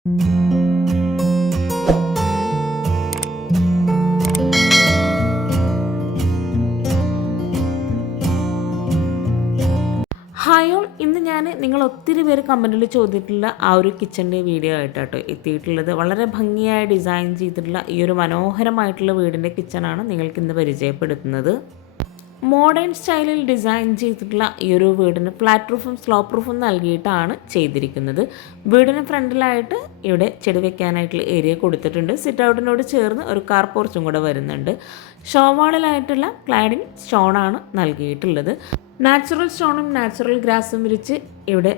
Hi all, ഇന്ന് ഞാൻ നിങ്ങൾ ഒത്തിരി പേര് കമൻറ്റിൽ ചോദിച്ചിട്ടുള്ള ആ ഒരു കിച്ചൻ്റെ വീഡിയോ ആയിട്ടാട്ടോ എത്തിയിട്ടുള്ളത്. വളരെ ഭംഗിയായി ഡിസൈൻ ചെയ്തിട്ടുള്ള ഈ ഒരു മനോഹരമായിട്ടുള്ള വീടിൻ്റെ കിച്ചണാണ് നിങ്ങൾക്കിന്ന് പരിചയപ്പെടുത്തുന്നത്. മോഡേൺ സ്റ്റൈലിൽ ഡിസൈൻ ചെയ്തിട്ടുള്ള ഈ ഒരു വീടിന് ഫ്ലാറ്റ് റൂഫും സ്ലോപ്പ് റൂഫും നൽകിയിട്ടാണ് ചെയ്തിരിക്കുന്നത്. വീടിന് ഫ്രണ്ടിലായിട്ട് ഇവിടെ ചെടി വെക്കാനായിട്ടുള്ള ഏരിയ കൊടുത്തിട്ടുണ്ട്. സിറ്റ് ഔട്ടിനോട് ചേർന്ന് ഒരു കാർ പോർച്ചും കൂടെ വരുന്നുണ്ട്. ഷോവാളിലായിട്ടുള്ള ക്ലാഡിംഗ് സ്റ്റോണാണ് നൽകിയിട്ടുള്ളത്. നാച്ചുറൽ സ്റ്റോണും നാച്ചുറൽ ഗ്രാസും വിരിച്ച് ഇവിടെ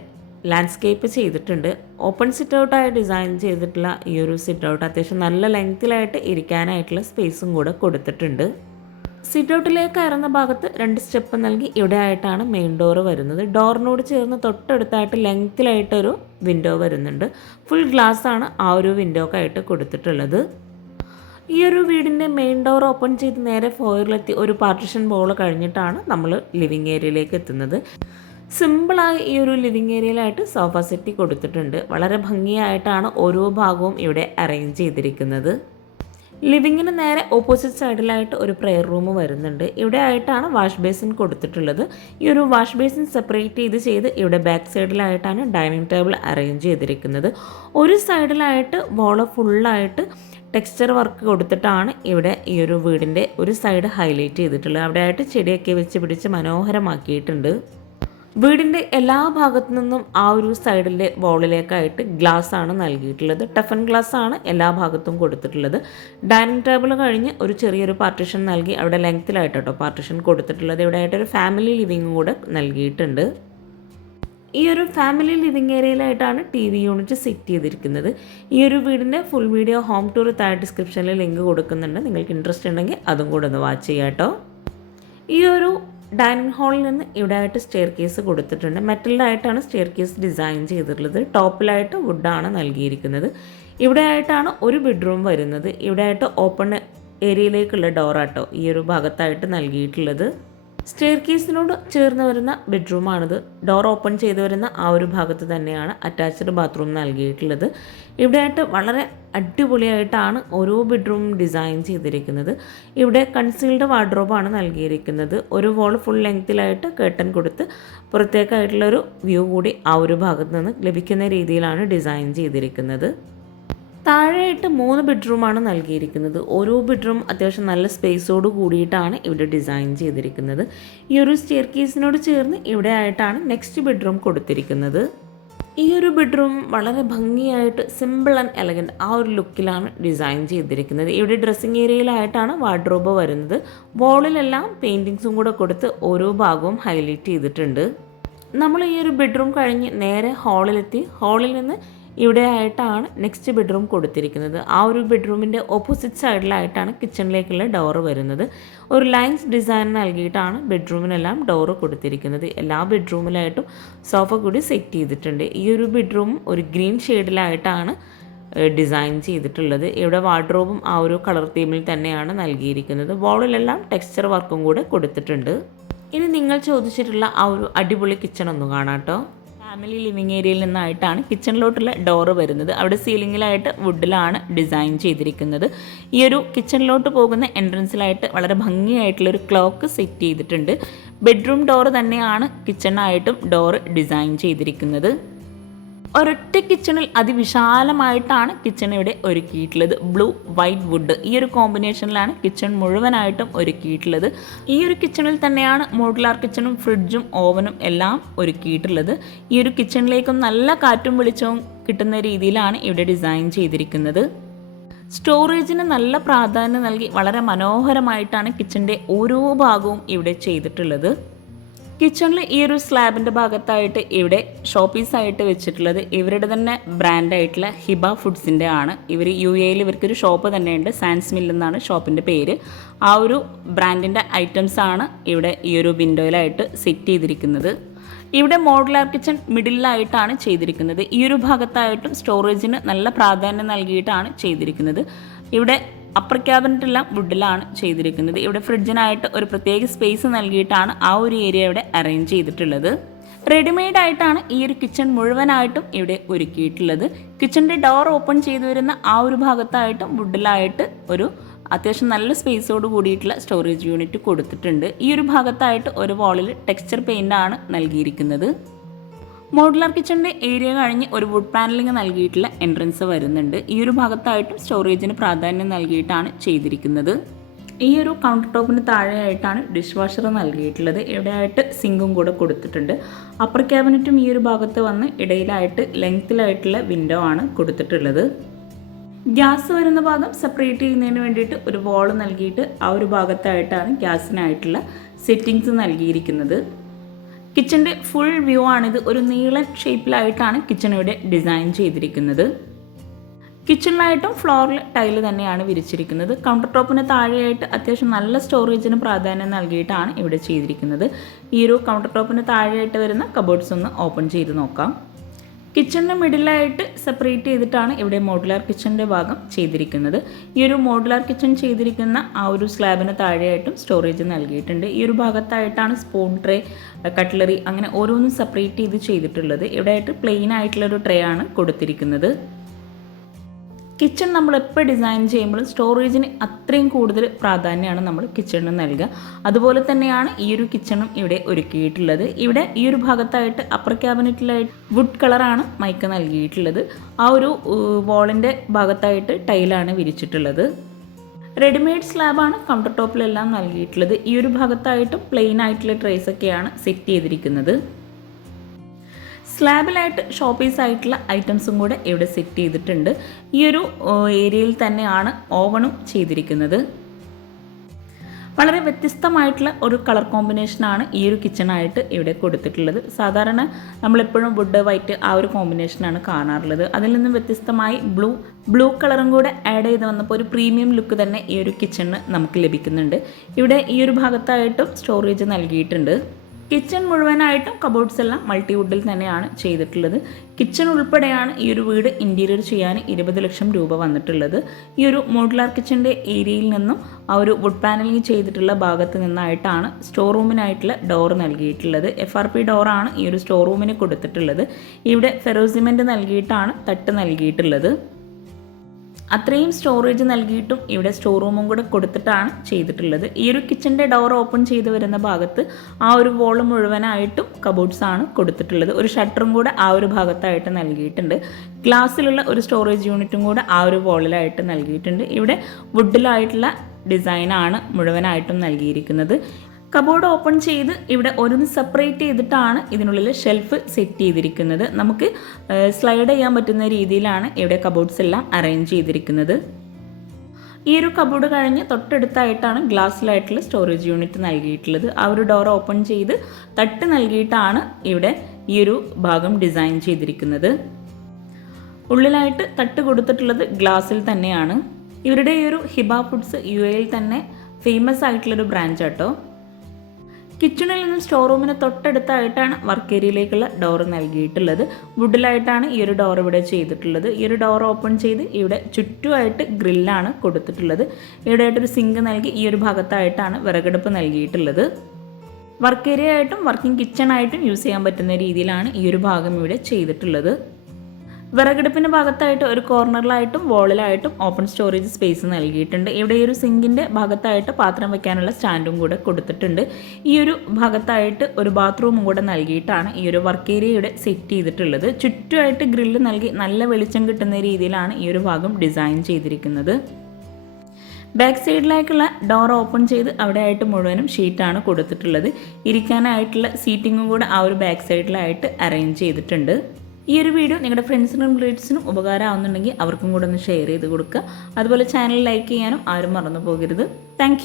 ലാൻഡ്സ്കേപ്പ് ചെയ്തിട്ടുണ്ട്. ഓപ്പൺ സിറ്റ് ഔട്ടായി ഡിസൈൻ ചെയ്തിട്ടുള്ള ഈ ഒരു സിറ്റ് ഔട്ട് അത്യാവശ്യം നല്ല ലെങ്ത്തിലായിട്ട് ഇരിക്കാനായിട്ടുള്ള സ്പേസും കൂടെ കൊടുത്തിട്ടുണ്ട്. സിറ്റ് ഔട്ടിലേക്ക് കയറുന്ന ഭാഗത്ത് 2 സ്റ്റെപ്പ് നൽകി ഇവിടെ ആയിട്ടാണ് മെയിൻ ഡോറ് വരുന്നത്. ഡോറിനോട് ചേർന്ന് തൊട്ടടുത്തായിട്ട് ലെങ്ത്തിലായിട്ടൊരു വിൻഡോ വരുന്നുണ്ട്. ഫുൾ ഗ്ലാസ് ആണ് ആ ഒരു വിൻഡോക്കായിട്ട് കൊടുത്തിട്ടുള്ളത്. ഈ ഒരു വീടിൻ്റെ മെയിൻ ഡോർ ഓപ്പൺ ചെയ്ത് നേരെ ഫോയറിലെത്തി ഒരു പാർട്ടീഷൻ ബോൾ കഴിഞ്ഞിട്ടാണ് നമ്മൾ ലിവിങ് ഏരിയയിലേക്ക് എത്തുന്നത്. സിമ്പിളായി ഈ ഒരു ലിവിങ് ഏരിയയിലായിട്ട് സോഫ സെറ്റ് കൊടുത്തിട്ടുണ്ട്. വളരെ ഭംഗിയായിട്ടാണ് ഓരോ ഭാഗവും ഇവിടെ അറേഞ്ച് ചെയ്തിരിക്കുന്നത്. ലിവിങ്ങിന് നേരെ ഓപ്പോസിറ്റ് സൈഡിലായിട്ട് ഒരു പ്രെയർ റൂം വരുന്നുണ്ട്. ഇവിടെ ആയിട്ടാണ് വാഷ് ബേസിൻ കൊടുത്തിട്ടുള്ളത്. ഈ ഒരു വാഷ് ബേസിൻ സെപ്പറേറ്റ് ചെയ്ത് ഇവിടെ ബാക്ക് സൈഡിലായിട്ടാണ് ഡൈനിങ് ടേബിൾ അറേഞ്ച് ചെയ്തിരിക്കുന്നത്. ഒരു സൈഡിലായിട്ട് വോള് ഫുള്ളായിട്ട് ടെക്സ്ചർ വർക്ക് കൊടുത്തിട്ടാണ് ഇവിടെ ഈ ഒരു വീടിൻ്റെ ഒരു സൈഡ് ഹൈലൈറ്റ് ചെയ്തിട്ടുള്ളത്. അവിടെ ആയിട്ട് ചെടിയൊക്കെ വെച്ച് പിടിച്ച് മനോഹരമാക്കിയിട്ടുണ്ട്. വീടിൻ്റെ എല്ലാ ഭാഗത്തു നിന്നും ആ ഒരു സൈഡിലെ വോളിലേക്കായിട്ട് ഗ്ലാസ് ആണ് നൽകിയിട്ടുള്ളത്. ടഫൻ ഗ്ലാസ് ആണ് എല്ലാ ഭാഗത്തും കൊടുത്തിട്ടുള്ളത്. ഡൈനിങ് ടേബിൾ കഴിഞ്ഞ് ഒരു ചെറിയൊരു പാർട്ടീഷൻ നൽകി അവിടെ ലെങ്ത്തിലായിട്ടോ പാർട്ടീഷൻ കൊടുത്തിട്ടുള്ളത്. ഇവിടെ ആയിട്ടൊരു ഫാമിലി ലിവിങ് കൂടെ നൽകിയിട്ടുണ്ട്. ഈ ഒരു ഫാമിലി ലിവിങ് ഏരിയയിലായിട്ടാണ് TV യൂണിറ്റ് സെറ്റ് ചെയ്തിരിക്കുന്നത്. ഈ ഒരു വീടിൻ്റെ ഫുൾ വീഡിയോ ഹോം ടൂർ താഴെ ഡിസ്ക്രിപ്ഷനിൽ ലിങ്ക് കൊടുക്കുന്നുണ്ട്. നിങ്ങൾക്ക് ഇൻട്രസ്റ്റ് ഉണ്ടെങ്കിൽ അതും കൂടെ ഒന്ന് വാച്ച് ചെയ്യാം കേട്ടോ. ഈ ഒരു ഡൈനിങ് ഹാളിൽ നിന്ന് ഇവിടെ ആയിട്ട് സ്റ്റെയർ കേസ് കൊടുത്തിട്ടുണ്ട്. മെറ്റലിലായിട്ടാണ് സ്റ്റെയർ കേസ് ഡിസൈൻ ചെയ്തിട്ടുള്ളത്. ടോപ്പിലായിട്ട് വുഡാണ് നൽകിയിരിക്കുന്നത്. ഇവിടെ ആയിട്ടാണ് ഒരു ബെഡ്റൂം വരുന്നത്. ഇവിടെ ആയിട്ട് ഓപ്പൺ ഏരിയയിലേക്കുള്ള ഡോറാട്ടോ ഈ ഒരു ഭാഗത്തായിട്ട് നൽകിയിട്ടുള്ളത്. സ്റ്റെയർ കേസിനോട് ചേർന്ന് വരുന്ന ബെഡ്റൂമാണിത്. ഡോർ ഓപ്പൺ ചെയ്ത് വരുന്ന ആ ഒരു ഭാഗത്ത് തന്നെയാണ് അറ്റാച്ച്ഡ് ബാത്റൂം നൽകിയിട്ടുള്ളത്. ഇവിടെയായിട്ട് വളരെ അടിപൊളിയായിട്ടാണ് ഓരോ ബെഡ്റൂം ഡിസൈൻ ചെയ്തിരിക്കുന്നത്. ഇവിടെ കൺസീൽഡ് വാർഡ്രോബാണ് നൽകിയിരിക്കുന്നത്. ഒരു വോൾ ഫുൾ ലെങ്ത്തിലായിട്ട് കേട്ടൻ കൊടുത്ത് പുറത്തേക്കായിട്ടുള്ളൊരു വ്യൂ കൂടി ആ ഒരു ഭാഗത്ത് നിന്ന് ലഭിക്കുന്ന രീതിയിലാണ് ഡിസൈൻ ചെയ്തിരിക്കുന്നത്. താഴെയായിട്ട് 3 ബെഡ്റൂമാണ് നൽകിയിരിക്കുന്നത്. ഓരോ ബെഡ്റൂം അത്യാവശ്യം നല്ല സ്പേസോട് കൂടിയിട്ടാണ് ഇവിടെ ഡിസൈൻ ചെയ്തിരിക്കുന്നത്. ഈ ഒരു സ്റ്റെയർ കേസിനോട് ചേർന്ന് ഇവിടെ ആയിട്ടാണ് നെക്സ്റ്റ് ബെഡ്റൂം കൊടുത്തിരിക്കുന്നത്. ഈ ഒരു ബെഡ്റൂം വളരെ ഭംഗിയായിട്ട് സിമ്പിൾ ആൻഡ് എലഗൻറ്റ് ആ ഒരു ലുക്കിലാണ് ഡിസൈൻ ചെയ്തിരിക്കുന്നത്. ഇവിടെ ഡ്രസ്സിങ് ഏരിയയിലായിട്ടാണ് വാർഡ്രോബ് വരുന്നത്. വോളിലെല്ലാം പെയിൻറ്റിങ്സും കൂടെ കൊടുത്ത് ഓരോ ഭാഗവും ഹൈലൈറ്റ് ചെയ്തിട്ടുണ്ട്. നമ്മൾ ഈ ഒരു ബെഡ്റൂം കഴിഞ്ഞ് നേരെ ഹാളിലെത്തി. ഹാളിൽ നിന്ന് ഇവിടെ ആയിട്ടാണ് നെക്സ്റ്റ് ബെഡ്റൂം കൊടുത്തിരിക്കുന്നത്. ആ ഒരു ബെഡ്റൂമിൻ്റെ ഓപ്പോസിറ്റ് സൈഡിലായിട്ടാണ് കിച്ചണിലേക്കുള്ള ഡോറ് വരുന്നത്. ഒരു ലൈൻസ് ഡിസൈൻ നൽകിയിട്ടാണ് ബെഡ്റൂമിനെല്ലാം ഡോറ് കൊടുത്തിരിക്കുന്നത്. എല്ലാ ബെഡ്റൂമിലായിട്ടും സോഫ കൂടി സെറ്റ് ചെയ്തിട്ടുണ്ട്. ഈ ഒരു ബെഡ്റൂം ഒരു ഗ്രീൻ ഷെയ്ഡിലായിട്ടാണ് ഡിസൈൻ ചെയ്തിട്ടുള്ളത്. ഇവിടെ വാർഡ്രോബും ആ ഒരു കളർ തീമിൽ തന്നെയാണ് നൽകിയിരിക്കുന്നത്. വോളിലെല്ലാം ടെക്സ്ചർ വർക്കും കൂടെ കൊടുത്തിട്ടുണ്ട്. ഇനി നിങ്ങൾ ചോദിച്ചിട്ടുള്ള ആ ഒരു അടിപൊളി കിച്ചൺ ഒന്ന് കാണാം കേട്ടോ. ഫാമിലി ലിവിങ് ഏരിയയിൽ നിന്നായിട്ടാണ് കിച്ചണിലോട്ടുള്ള ഡോറ് വരുന്നത്. അവിടെ സീലിങ്ങിലായിട്ട് വുഡിലാണ് ഡിസൈൻ ചെയ്തിരിക്കുന്നത്. ഈ ഒരു കിച്ചണിലോട്ട് പോകുന്ന എൻട്രൻസിലായിട്ട് വളരെ ഭംഗിയായിട്ടുള്ളൊരു ക്ലോക്ക് സെറ്റ് ചെയ്തിട്ടുണ്ട്. ബെഡ്റൂം ഡോറ് തന്നെയാണ് കിച്ചണായിട്ടും ഡോറ് ഡിസൈൻ ചെയ്തിരിക്കുന്നത്. ഒരൊറ്റ കിച്ചണിൽ അതിവിശാലമായിട്ടാണ് കിച്ചൺ ഇവിടെ ഒരുക്കിയിട്ടുള്ളത്. ബ്ലൂ വൈറ്റ് വുഡ് ഈ ഒരു കോമ്പിനേഷനിലാണ് കിച്ചൺ മുഴുവനായിട്ടും ഒരുക്കിയിട്ടുള്ളത്. ഈ ഒരു കിച്ചണിൽ തന്നെയാണ് മോഡുലാർ കിച്ചണും ഫ്രിഡ്ജും ഓവനും എല്ലാം ഒരുക്കിയിട്ടുള്ളത്. ഈ ഒരു കിച്ചണിലേക്കും നല്ല കാറ്റും വെളിച്ചവും കിട്ടുന്ന രീതിയിലാണ് ഇവിടെ ഡിസൈൻ ചെയ്തിരിക്കുന്നത്. സ്റ്റോറേജിന് നല്ല പ്രാധാന്യം നൽകി വളരെ മനോഹരമായിട്ടാണ് കിച്ചൻ്റെ ഓരോ ഭാഗവും ഇവിടെ ചെയ്തിട്ടുള്ളത്. കിച്ചണിൽ ഈ ഒരു സ്ലാബിൻ്റെ ഭാഗത്തായിട്ട് ഇവിടെ ഷോപ്പീസായിട്ട് വെച്ചിട്ടുള്ളത് ഇവരുടെ തന്നെ ബ്രാൻഡായിട്ടുള്ള ഹിബ ഫുഡ്സിൻ്റെ ആണ്. ഇവർ UAE ഇവർക്കൊരു ഷോപ്പ് തന്നെയുണ്ട്. സാൻസ് മിൽ എന്നാണ് ഷോപ്പിൻ്റെ പേര്. ആ ഒരു ബ്രാൻഡിൻ്റെ ഐറ്റംസാണ് ഇവിടെ ഈ ഒരു വിൻഡോയിലായിട്ട് സെറ്റ് ചെയ്തിരിക്കുന്നത്. ഇവിടെ മോഡുലാർ കിച്ചൺ മിഡിലായിട്ടാണ് ചെയ്തിരിക്കുന്നത്. ഈ ഒരു ഭാഗത്തായിട്ടും സ്റ്റോറേജിന് നല്ല പ്രാധാന്യം നൽകിയിട്ടാണ് ചെയ്തിരിക്കുന്നത്. ഇവിടെ അപ്പർ ക്യാബിനറ്റെല്ലാം വുഡിലാണ് ചെയ്തിരിക്കുന്നത്. ഇവിടെ ഫ്രിഡ്ജിനായിട്ട് ഒരു പ്രത്യേക സ്പേസ് നൽകിയിട്ടാണ് ആ ഒരു ഏരിയ ഇവിടെ അറേഞ്ച് ചെയ്തിട്ടുള്ളത്. റെഡിമെയ്ഡ് ആയിട്ടാണ് ഈ ഒരു കിച്ചൺ മുഴുവനായിട്ടും ഇവിടെ ഒരുക്കിയിട്ടുള്ളത്. കിച്ചണിൻ്റെ ഡോർ ഓപ്പൺ ചെയ്തു വരുന്ന ആ ഒരു ഭാഗത്തായിട്ടും വുഡിലായിട്ട് ഒരു അത്യാവശ്യം നല്ല സ്പേസോട് കൂടിയിട്ടുള്ള സ്റ്റോറേജ് യൂണിറ്റ് കൊടുത്തിട്ടുണ്ട്. ഈ ഒരു ഭാഗത്തായിട്ട് ഒരു വാളിൽ ടെക്സ്ചർ പെയിൻ്റാണ് നൽകിയിരിക്കുന്നത്. മോഡുലാർ കിച്ചണിൻ്റെ ഏരിയ കഴിഞ്ഞ് ഒരു വുഡ് പാനലിംഗ് നൽകിയിട്ടുള്ള എൻട്രൻസ് വരുന്നുണ്ട്. ഈ ഒരു ഭാഗത്തായിട്ടും സ്റ്റോറേജിന് പ്രാധാന്യം നൽകിയിട്ടാണ് ചെയ്തിരിക്കുന്നത്. ഈ ഒരു കൗണ്ടർ ടോപ്പിന് താഴെയായിട്ടാണ് ഡിഷ് വാഷർ നൽകിയിട്ടുള്ളത്. ഇവിടെയായിട്ട് സിങ്കും കൂടെ കൊടുത്തിട്ടുണ്ട്. അപ്പർ ക്യാബിനറ്റും ഈ ഒരു ഭാഗത്ത് വന്ന് ഇടയിലായിട്ട് ലെങ്ത്തിലായിട്ടുള്ള വിൻഡോ ആണ് കൊടുത്തിട്ടുള്ളത്. ഗ്യാസ് വരുന്ന ഭാഗം സെപ്പറേറ്റ് ചെയ്യുന്നതിന് വേണ്ടിയിട്ട് ഒരു വാൾ നൽകിയിട്ട് ആ ഒരു ഭാഗത്തായിട്ടാണ് ഗ്യാസിനായിട്ടുള്ള സെറ്റിങ്സ് നൽകിയിരിക്കുന്നത്. കിച്ചൻ്റെ ഫുൾ വ്യൂ ആണിത്. ഒരു നീളൻ ഷേപ്പിലായിട്ടാണ് കിച്ചൺ ഇവിടെ ഡിസൈൻ ചെയ്തിരിക്കുന്നത്. കിച്ചണിലായിട്ടും ഫ്ലോറിൽ ടൈല് തന്നെയാണ് വിരിച്ചിരിക്കുന്നത്. കൗണ്ടർ ടോപ്പിന് താഴെയായിട്ട് അത്യാവശ്യം നല്ല സ്റ്റോറേജിന് പ്രാധാന്യം നൽകിയിട്ടാണ് ഇവിടെ ചെയ്തിരിക്കുന്നത്. ഈ ഒരു കൗണ്ടർ ടോപ്പിന് താഴെയായിട്ട് വരുന്ന കബോർഡ്സ് ഒന്ന് ഓപ്പൺ ചെയ്ത് നോക്കാം. കിച്ചണിന് മിഡിലായിട്ട് സെപ്പറേറ്റ് ചെയ്തിട്ടാണ് ഇവിടെ മോഡുലാർ കിച്ചണിൻ്റെ ഭാഗം ചെയ്തിരിക്കുന്നത്. ഈ ഒരു മോഡുലാർ കിച്ചൺ ചെയ്തിരിക്കുന്ന ആ ഒരു സ്ലാബിന് താഴെയായിട്ടും സ്റ്റോറേജ് നൽകിയിട്ടുണ്ട്. ഈ ഒരു ഭാഗത്തായിട്ടാണ് സ്പൂൺ ട്രേ, കട്ട്ലറി അങ്ങനെ ഓരോന്നും സെപ്പറേറ്റ് ചെയ്തിട്ടുള്ളത്. ഇവിടെയായിട്ട് പ്ലെയിൻ ആയിട്ടുള്ളൊരു ട്രേ ആണ് കൊടുത്തിരിക്കുന്നത്. കിച്ചൺ നമ്മൾ എപ്പോൾ ഡിസൈൻ ചെയ്യുമ്പോഴും സ്റ്റോറേജിന് അത്രയും കൂടുതൽ പ്രാധാന്യമാണ് നമ്മൾ കിച്ചണിന് നൽകുക. അതുപോലെ തന്നെയാണ് ഈ ഒരു കിച്ചണും ഇവിടെ ഒരുക്കിയിട്ടുള്ളത്. ഇവിടെ ഈ ഒരു ഭാഗത്തായിട്ട് അപ്പർ ക്യാബിനറ്റിലായിട്ട് വുഡ് കളറാണ് മൈക്ക നൽകിയിട്ടുള്ളത്. ആ ഒരു വാളിൻ്റെ ഭാഗത്തായിട്ട് ടൈലാണ് വിരിച്ചിട്ടുള്ളത്. റെഡിമെയ്ഡ് സ്ലാബാണ് കൗണ്ടർ ടോപ്പിലെല്ലാം നൽകിയിട്ടുള്ളത്. ഈ ഒരു ഭാഗത്തായിട്ടും പ്ലെയിൻ ആയിട്ടുള്ള ട്രേസൊക്കെയാണ് സെറ്റ് ചെയ്തിരിക്കുന്നത്. സ്ലാബിലായിട്ട് ഷോപ്പീസ് ആയിട്ടുള്ള ഐറ്റംസും കൂടെ ഇവിടെ സെറ്റ് ചെയ്തിട്ടുണ്ട്. ഈ ഒരു ഏരിയയിൽ തന്നെയാണ് ഓവണും ചെയ്തിരിക്കുന്നത്. വളരെ വ്യത്യസ്തമായിട്ടുള്ള ഒരു കളർ കോമ്പിനേഷനാണ് ഈ ഒരു കിച്ചണായിട്ട് ഇവിടെ കൊടുത്തിട്ടുള്ളത്. സാധാരണ നമ്മളെപ്പോഴും വുഡ് വൈറ്റ് ആ ഒരു കോമ്പിനേഷനാണ് കാണാറുള്ളത്. അതിൽ നിന്നും വ്യത്യസ്തമായി ബ്ലൂ കളറും കൂടെ ആഡ് ചെയ്ത് വന്നപ്പോൾ ഒരു പ്രീമിയം ലുക്ക് തന്നെ ഈ ഒരു കിച്ചണിന് നമുക്ക് ലഭിക്കുന്നുണ്ട്. ഇവിടെ ഈ ഒരു ഭാഗത്തായിട്ടും സ്റ്റോറേജ് നൽകിയിട്ടുണ്ട്. കിച്ചൺ മുഴുവനായിട്ടും കബോർഡ്സ് എല്ലാം മൾട്ടിവുഡിൽ തന്നെയാണ് ചെയ്തിട്ടുള്ളത്. കിച്ചൺ ഉൾപ്പെടെയാണ് ഈ ഒരു വീട് ഇൻറ്റീരിയർ ചെയ്യാൻ 20 ലക്ഷം രൂപ വന്നിട്ടുള്ളത്. ഈ ഒരു മോഡുലാർ കിച്ചൻ്റെ ഏരിയയിൽ നിന്നും ആ ഒരു വുഡ് പാനലിംഗ് ചെയ്തിട്ടുള്ള ഭാഗത്ത് നിന്നായിട്ടാണ് സ്റ്റോർ റൂമിനായിട്ടുള്ള ഡോർ നൽകിയിട്ടുള്ളത്. FRP ഡോറാണ് ഈ ഒരു സ്റ്റോർ റൂമിന് കൊടുത്തിട്ടുള്ളത്. ഇവിടെ ഫെറോസിമെൻറ്റ് നൽകിയിട്ടാണ് തട്ട് നൽകിയിട്ടുള്ളത്. അത്രയും സ്റ്റോറേജ് നൽകിയിട്ടും ഇവിടെ സ്റ്റോർ റൂമും കൂടെ കൊടുത്തിട്ടാണ് ചെയ്തിട്ടുള്ളത്. ഈ ഒരു കിച്ചൻ്റെ ഡോർ ഓപ്പൺ ചെയ്ത് വരുന്ന ഭാഗത്ത് ആ ഒരു വോള് മുഴുവനായിട്ടും കബോർഡ്സ് ആണ് കൊടുത്തിട്ടുള്ളത്. ഒരു ഷട്ടറും കൂടെ ആ ഒരു ഭാഗത്തായിട്ട് നൽകിയിട്ടുണ്ട്. ഗ്ലാസ്സിലുള്ള ഒരു സ്റ്റോറേജ് യൂണിറ്റും കൂടെ ആ ഒരു വോളിലായിട്ട് നൽകിയിട്ടുണ്ട്. ഇവിടെ വുഡിലായിട്ടുള്ള ഡിസൈനാണ് മുഴുവനായിട്ടും നൽകിയിരിക്കുന്നത്. കബോർഡ് ഓപ്പൺ ചെയ്ത് ഇവിടെ ഓരോന്ന് സെപ്പറേറ്റ് ചെയ്തിട്ടാണ് ഇതിനുള്ളിൽ ഷെൽഫ് സെറ്റ് ചെയ്തിരിക്കുന്നത്. നമുക്ക് സ്ലൈഡ് ചെയ്യാൻ പറ്റുന്ന രീതിയിലാണ് ഇവിടെ കബോർഡ്സ് എല്ലാം അറേഞ്ച് ചെയ്തിരിക്കുന്നത്. ഈ ഒരു കബോർഡ് കഴിഞ്ഞ് തൊട്ടടുത്തായിട്ടാണ് ഗ്ലാസ്സിലായിട്ടുള്ള സ്റ്റോറേജ് യൂണിറ്റ് നൽകിയിട്ടുള്ളത്. ആ ഒരു ഡോർ ഓപ്പൺ ചെയ്ത് തട്ട് നൽകിയിട്ടാണ് ഇവിടെ ഈ ഒരു ഭാഗം ഡിസൈൻ ചെയ്തിരിക്കുന്നത്. ഉള്ളിലായിട്ട് തട്ട് കൊടുത്തിട്ടുള്ളത് ഗ്ലാസ്സിൽ തന്നെയാണ്. ഇവരുടെ ഈ ഒരു ഹിബ ഫുഡ്സ് UAE തന്നെ ഫേമസ് ആയിട്ടുള്ളൊരു ബ്രാഞ്ച് ആട്ടോ. കിച്ചണിൽ നിന്നും സ്റ്റോർ റൂമിന് തൊട്ടടുത്തായിട്ടാണ് വർക്ക് ഏരിയയിലേക്കുള്ള ഡോർ നൽകിയിട്ടുള്ളത്. വുഡിലായിട്ടാണ് ഈ ഒരു ഡോർ ഇവിടെ ചെയ്തിട്ടുള്ളത്. ഈ ഒരു ഡോർ ഓപ്പൺ ചെയ്ത് ഇവിടെ ചുറ്റുമായിട്ട് ഗ്രില്ലാണ് കൊടുത്തിട്ടുള്ളത്. ഇവിടെയായിട്ടൊരു സിങ്ക് നൽകി ഈ ഒരു ഭാഗത്തായിട്ടാണ് വിറകടുപ്പ് നൽകിയിട്ടുള്ളത്. വർക്ക് ഏരിയ ആയിട്ടും വർക്കിംഗ് കിച്ചണായിട്ടും യൂസ് ചെയ്യാൻ പറ്റുന്ന രീതിയിലാണ് ഈ ഒരു ഭാഗം ഇവിടെ ചെയ്തിട്ടുള്ളത്. വിറകടുപ്പിൻ്റെ ഭാഗത്തായിട്ട് ഒരു കോർണറിലായിട്ടും വോളിലായിട്ടും ഓപ്പൺ സ്റ്റോറേജ് സ്പേസ് നൽകിയിട്ടുണ്ട്. ഇവിടെ ഈ ഒരു സിങ്കിൻ്റെ ഭാഗത്തായിട്ട് പാത്രം വെക്കാനുള്ള സ്റ്റാൻഡും കൂടെ കൊടുത്തിട്ടുണ്ട്. ഈ ഒരു ഭാഗത്തായിട്ട് ഒരു ബാത്റൂമും കൂടെ നൽകിയിട്ടാണ് ഈ ഒരു വർക്ക് ഏരിയയുടെ സെറ്റ് ചെയ്തിട്ടുള്ളത്. ചുറ്റുമായിട്ട് ഗ്രില്ല് നൽകി നല്ല വെളിച്ചം കിട്ടുന്ന രീതിയിലാണ് ഈ ഒരു ഭാഗം ഡിസൈൻ ചെയ്തിരിക്കുന്നത്. ബാക്ക് സൈഡിലേക്കുള്ള ഡോർ ഓപ്പൺ ചെയ്ത് അവിടെ ആയിട്ട് മുഴുവനും ഷീറ്റാണ് കൊടുത്തിട്ടുള്ളത്. ഇരിക്കാനായിട്ടുള്ള സീറ്റിങ്ങും കൂടെ ആ ഒരു ബാക്ക് സൈഡിലായിട്ട് അറേഞ്ച് ചെയ്തിട്ടുണ്ട്. ഈ ഒരു വീഡിയോ നിങ്ങളുടെ ഫ്രണ്ട്സിനും റിലേറ്റീവ്സിനും ഉപകാരമാവുന്നുണ്ടെങ്കിൽ അവർക്കും കൂടെ ഒന്ന് ഷെയർ ചെയ്ത് കൊടുക്കുക. അതുപോലെ ചാനൽ ലൈക്ക് ചെയ്യാനും ആരും മറന്നു പോകരുത്. താങ്ക്